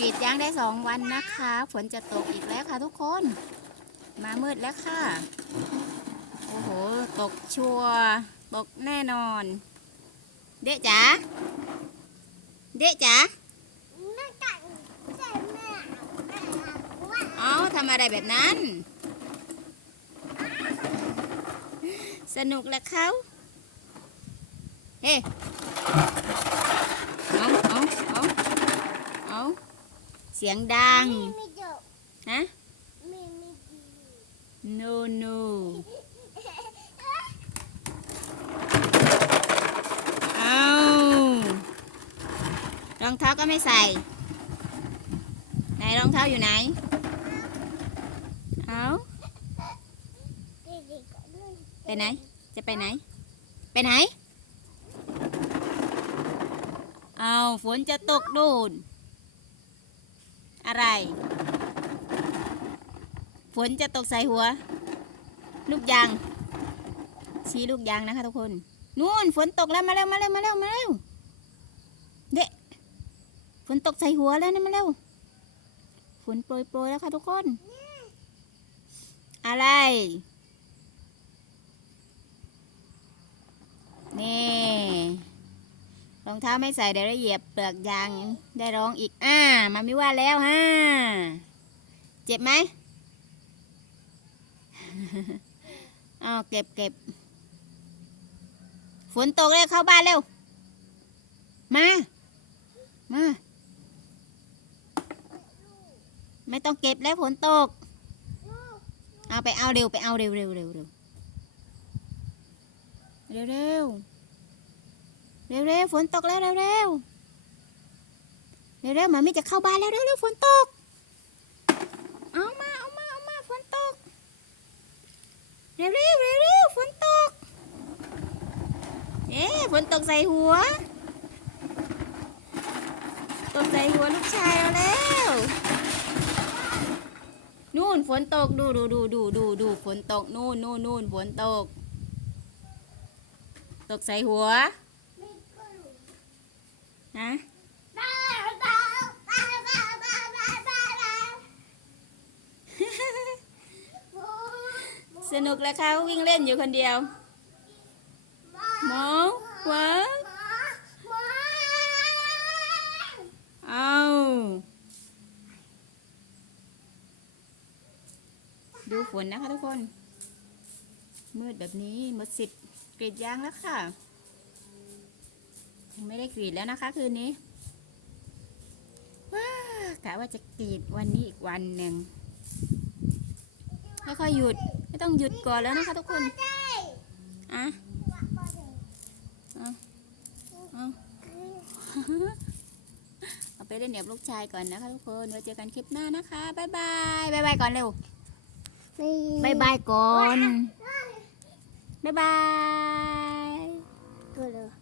รีดยางได้สองวันนะคะ ฝนจะตกอีกแล้วค่ะทุกคน มามืดแล้วค่ะ โอ้โห ตกชัวตกแน่นอน เด็กจ๋า เด็กจ๋าเอ้าทำอะไรแบบนั้น สนุกแล้วเขาเฮ้เอาเอาเอาเอาเสียงดังฮะ no no เอารองเท้าก็ไม่ใส่ ไหนรองเท้าอยู่ไหน เอาไปไหน จะไปไหน ไปไหน เอาฝนจะตกโดน อะไร ฝนจะตกใส่หัว ลูกยาง ชี้ลูกยางนะคะทุกคน นู่นฝนตกแล้วมาเร็วมาเร็วมาเร็วมาเร็วเด็กฝนตกใส่หัวแล้วนะมาเร็ว ฝนโปรยโปรยแล้วค่ะทุกคน อะไร นี่ รองเท้าไม่ใส่เดี๋ยวได้เหยียบเปลือกยางได้ร้องอีกอ่ามาไม่ว่าแล้วฮะเจ็บไหมอ้าเก็บเก็บฝนตกเลยเข้าบ้านเร็ว มา มา ไม่ต้องเก็บแล้วฝนตก เอาไปเอาเร็วไปเอาเร็วเร็วเร็วเร็วเร็ว เร็วเร็วเร็วฝนตกแล้วเร็วเร็วเร็วเร็วหมาม่จะเข้าบ้านแล้วเร็วเร็วฝนตก เอามาเอามาเอามาฝนตก เร็วเร็วเร็วเร็วฝนตก เอ๊ฝนตกใส่หัว ตกใส่หัวลูกชายเราแล้วนู่นฝนตกดูดูดูดูดูดูฝนตกนู่นนู่นนู่นฝนตก ตกใส่หัว นะ สนุกแล้วเขาวิ่งเล่นอยู่คนเดียวหมอหัวเอาดูฝนนะคะทุกคน มืดแบบนี้หมดสิทธิ์กรีดยางแล้วค่ะยัง ไม่ได้กรีดแล้วนะคะ คืนนี้ ว้ากะว่าจะกรีดวันนี้อีกวันหนึ่งค่อยๆหยุด ไม่ต้องหยุดก่อนแล้วนะคะทุกคนอะเอาเอาเอาไปเล่นเดี๋ยวลูกชายก่อนนะคะทุกคนไว้เจอกันคลิปหน้านะคะบ๊ายบายบ๊ายบายก่อนเร็วบายบายก่อนบ๊ายบาย Good.